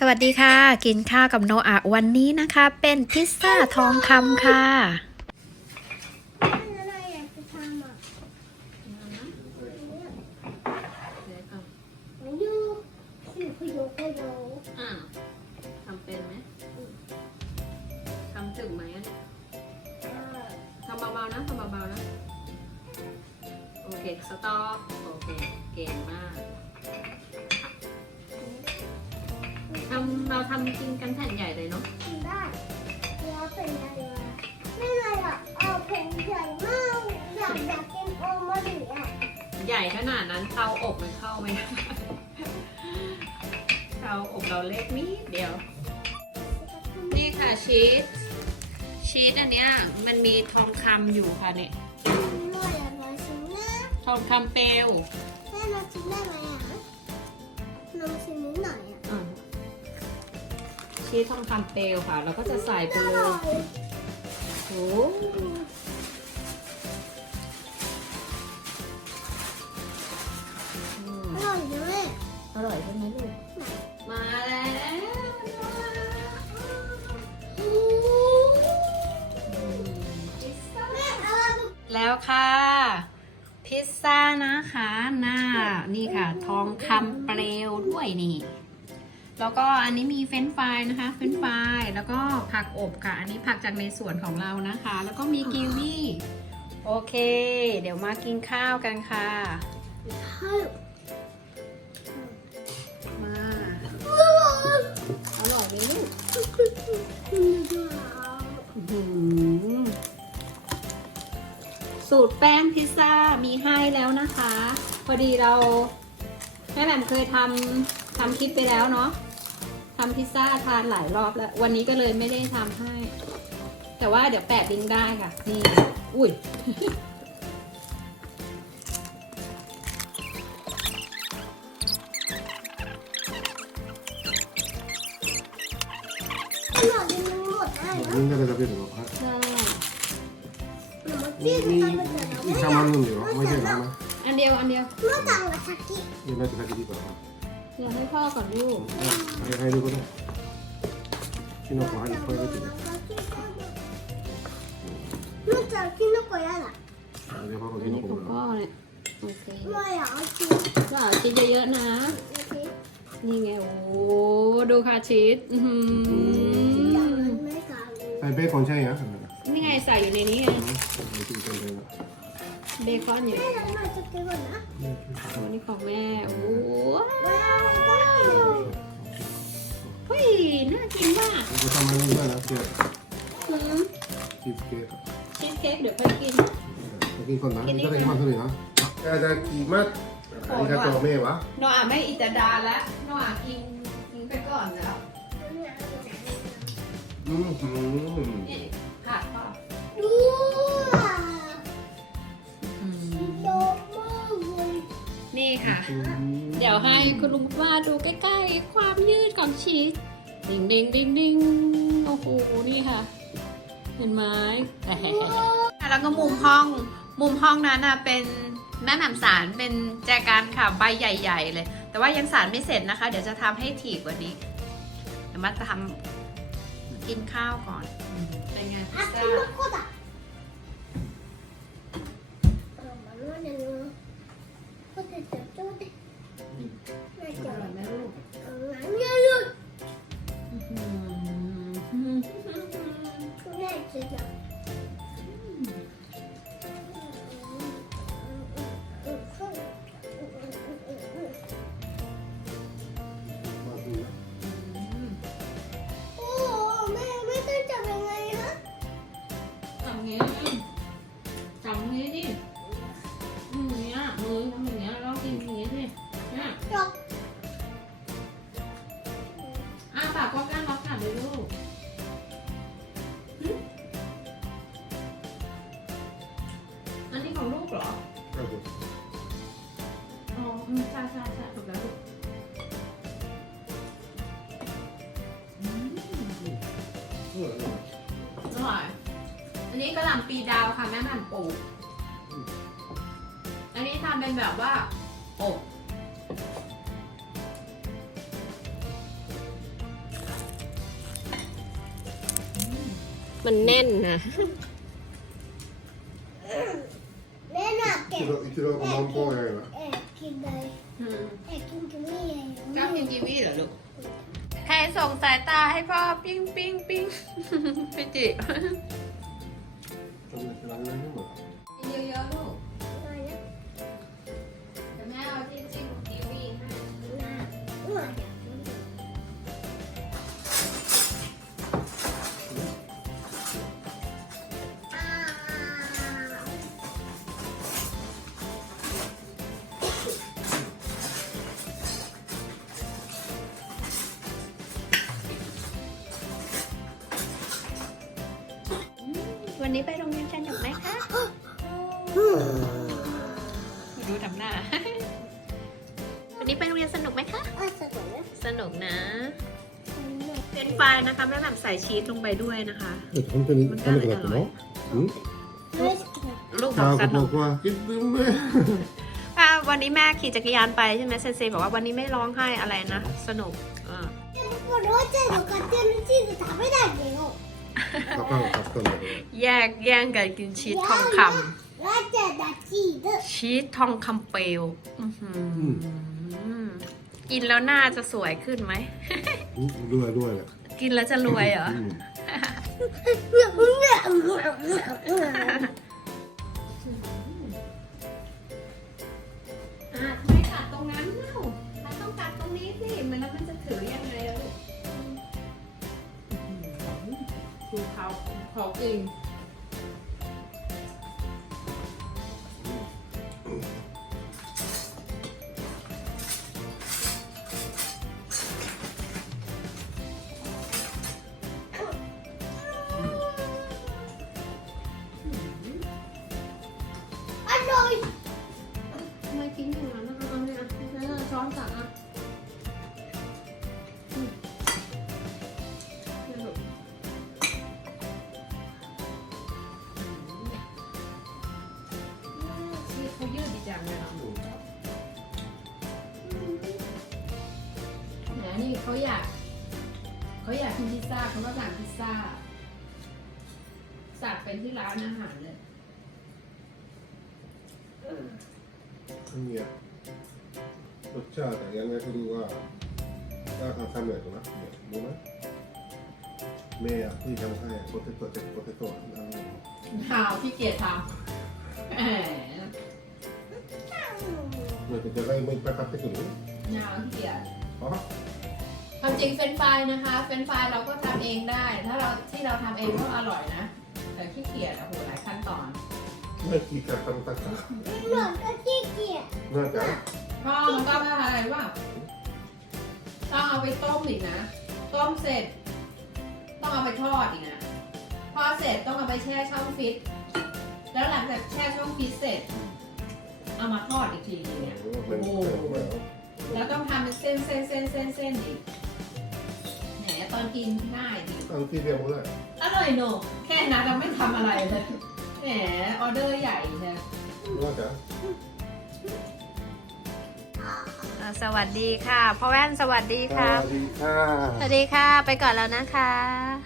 สวัสดีค่ะ กินข้าวกับโนอาวันนี้นะคะ เป็นพิซซ่าทองคำค่ะอะไรอยากจะทำอะไม่ยูสื่อพยพยอ่าทำเป็นไหมทำถึงไหมอันเนี่ยทำเบาๆนะทำเบาๆนะ โอเค สต็อป โอเค เก่งมากำเราทำกินกันแผ่นใหญ่เลยเนาะกินได้แล้วเป็นอะไรไม่ไรอะเอาแผ่นใหญ่มากอยากอยากกินโอมาดิอะใหญ่ขนาดนั้นเตาอบมันเข้าไหมเตาอบเราเล็กนิดเดียว นี่ค่ะชีสชีสอันเนี้ยมันมีทองคำอยู่ค่ะเนี่ยไม่อยากมาชิมนะทองคำเปลวแม่เราชิมได้ไหมอะเราชิมนิดหน่อยอะ อะชีสทองคำเปลวค่ะ เราก็จะใส่ไปอเลร่ยอยโอ้อืมอร่อยนะแม่อร่อยใช่ไหมลูก มาแล้วอืมพิซซ่าแม่อะไรแล้วค่ะ พิซซ่านะคะหน้า นี่ค่ะ ทองคำเปลวด้วยนี่ แล้วก็อันนี้มีเฟรนช์ฟรายนะคะ เฟรนช์ฟรายแล้วก็ผักอบค่ะ อันนี้ผักจากในสวนของเรานะคะ แล้วก็มีกีวีโอเค เดี๋ยวมากินข้าวกันค่ะข้าวมาอร่อยไหมลูกอื้อหือสูตรแป้งพิซซ่ามีให้แล้วนะคะ พอดีเราแม่แหม่มเคยทำทำคลิปไปแล้วเนาะ ทำพิซซ่าทานหลายรอบแล้ว วันนี้ก็เลยไม่ได้ทำให้ แต่ว่าเดี๋ยวแปะลิงก์ได้ค่ะ นี่ อุ้ย อร่อยจนมันหมดได้นะ みんなで食べるのはい ใช่ หนูจิ้ม に กันไปเถอะนะ いいサマン飲んでよもう一回かな อันเดียวอันเดียว เมื่อตังกับสกิ いやなんて先でいいから เดี๋ยวให้พ่อก่อนลูก はい入ることキノコ入いっぱい入れてる เมื่อจากกินนกก็ยาละ あじゃあパパ อัน キノ นี้ コ ของ も พ่อ らう เนี่ยโอเค ไม่อยากกิน ก็เอาชีสเยอะๆนะ นี่ไง โอ้โหดูค่ะชีสอื้อหื อยาก อ ไม่กล้าเลย はいベーコンちゃんや นี่ไงใส่อยู่ในนี้ไง เบคอนอยู่ แม่เรามาจะ เบคอนอยู่โอ้นี่ของแม่ โอ้ว้าวเฮ้ย น่ากินมากจะทำอะไรด้วยนะเดี๋ยวชีสเค้กชีสเค้กเดี๋ยวไปกินกินก่อนนะนี่ได้มาสุนเลยนะอาจารย์กี่มัดอาจารย์ต่อแม่วะโนอาไม่อิจดาแล้วโนอากินกินไปก่อนแล้วอืม ค่ะ เดี๋ยวให้คุณลุงว่าดูใกล้ๆ ความยืดของชีสดิงดิงดิงดิงโอ้โห นี่ค่ะ เห็นไหมแล้วก็มุมห้อง มุมห้องนั้นนะเป็นแม่แหม่มสารเป็นแจกันค่ะใบใหญ่ ๆ เลย แต่ว่ายังสารไม่เสร็จนะคะ เดี๋ยวจะทำให้ถี่กว่านี้ เดี๋ยวมาทำกินข้าวก่อนอืมเป็นไงพิอะซกิซ่า อืมใช่ใช่ใช่ถูกแล้วลูกอร่อยอันนี้กระหล่ำปีดาวค่ะแม่หมันปูอันนี้ทำเป็นแบบว่าอบมันแน่นนะแน่キロが満杯やな。 กินเลยแอบกินกินนี่เองชอบกินกีวีเหรอลูก ใครส่งสายตาให้พ่อปิ้งปิ้งปิ้ง พี่จิ วันนี้ไปโรงเรียนสนุกไหมคะ ดูทำหน้า วันนี้ไปโรงเรียนสนุกไหมคะ อ่ะสนุกนะ สนุกนะ สนุก เป็นไฟรายนะคะแม่แบบใส่ชีสลงไปด้วยนะคะ え本当に食べたかったのうん ไม่สนุก ลูกบอก あ สนุก 僕はキッズメ อ่ะวันนี้แม่ขี่จักรยานไปใช่ไหมเซนเซบอกว่าวันนี้ไม่ร้องไห้อะไรนะ สนุกอ่า でもこれお茶の買ってるチーズ食べないでよ パパが買ったんだけ แยกแย่งกันกินชีสทองค ラチャだチーズำชีสทองคำเปลวอื้อหือกินแล้วหน้าจะสวยขึ้นไหม どうんどうやどうや กินแล้วจะรวยเหรอ うん อร่อยทำไมทิ้งอย่างนั้นนะคะเอาเนี่ยเอาช้อนตักอะอืมเนี่ยลูกชีสเขายืดดีจังเลยเนาะแหมนี่เขาอยากเขาอยากกินพิซซ่าเขาก็สั่งพิซซ่าสั่งเป็นที่ร้านอาหารเลย เนี่ยรสชาติยังไงก็ดูว่าก็ทำทำเหนื่อยถูกยรู้ไหมแม่ที่ทำให้โปรตีนตัวเจ็บโปรตีนตัวนั่งข่าวที่เกียรติทำแหมเหมือนจะได้ไม่ประทับไปถึคองยาวที่เกียรติอ๋ความจริงเฟรนฟรายนะคะ เฟรนฟรายเราก็ทำเองได้ ถ้าเราที่เราทำเองก็อร่อยนะ แต่ขี้เกียจอะโหหลายขั้นตอน ไม่กี่กระตังตักเหมือนกับขี้เกียจน่าจะพ่อมันก็ไม่อะไรรู้ป่ะต้องเอาไปต้มอีกนะ ต้มเสร็จ ต้องเอาไปทอดอีกนะทอดเสร็จต้องเอาไปแช่ช่องฟิต แล้วหลังจากแช่ช่องฟิตเสร็จ เอามาทอดอีกทีนึงเนี่ยเป็นแล้วต้องทำเป็นเส้นเส้นเส้นเส้นเส้นอีกแหมตอนกินง่ายดีอังกฤษเรียกว่าอะไรอร่อยโนแค่นั้นเราไม่ทำอะไรเลยแห มออเดอร์ใหญ่ใช่น่าจะอ่าสวัสดีค่ะพ่อแว่นสวัสดีสครับวัสดีค่ะสวัสดีค่ะ ไปก่อนแล้วนะคะ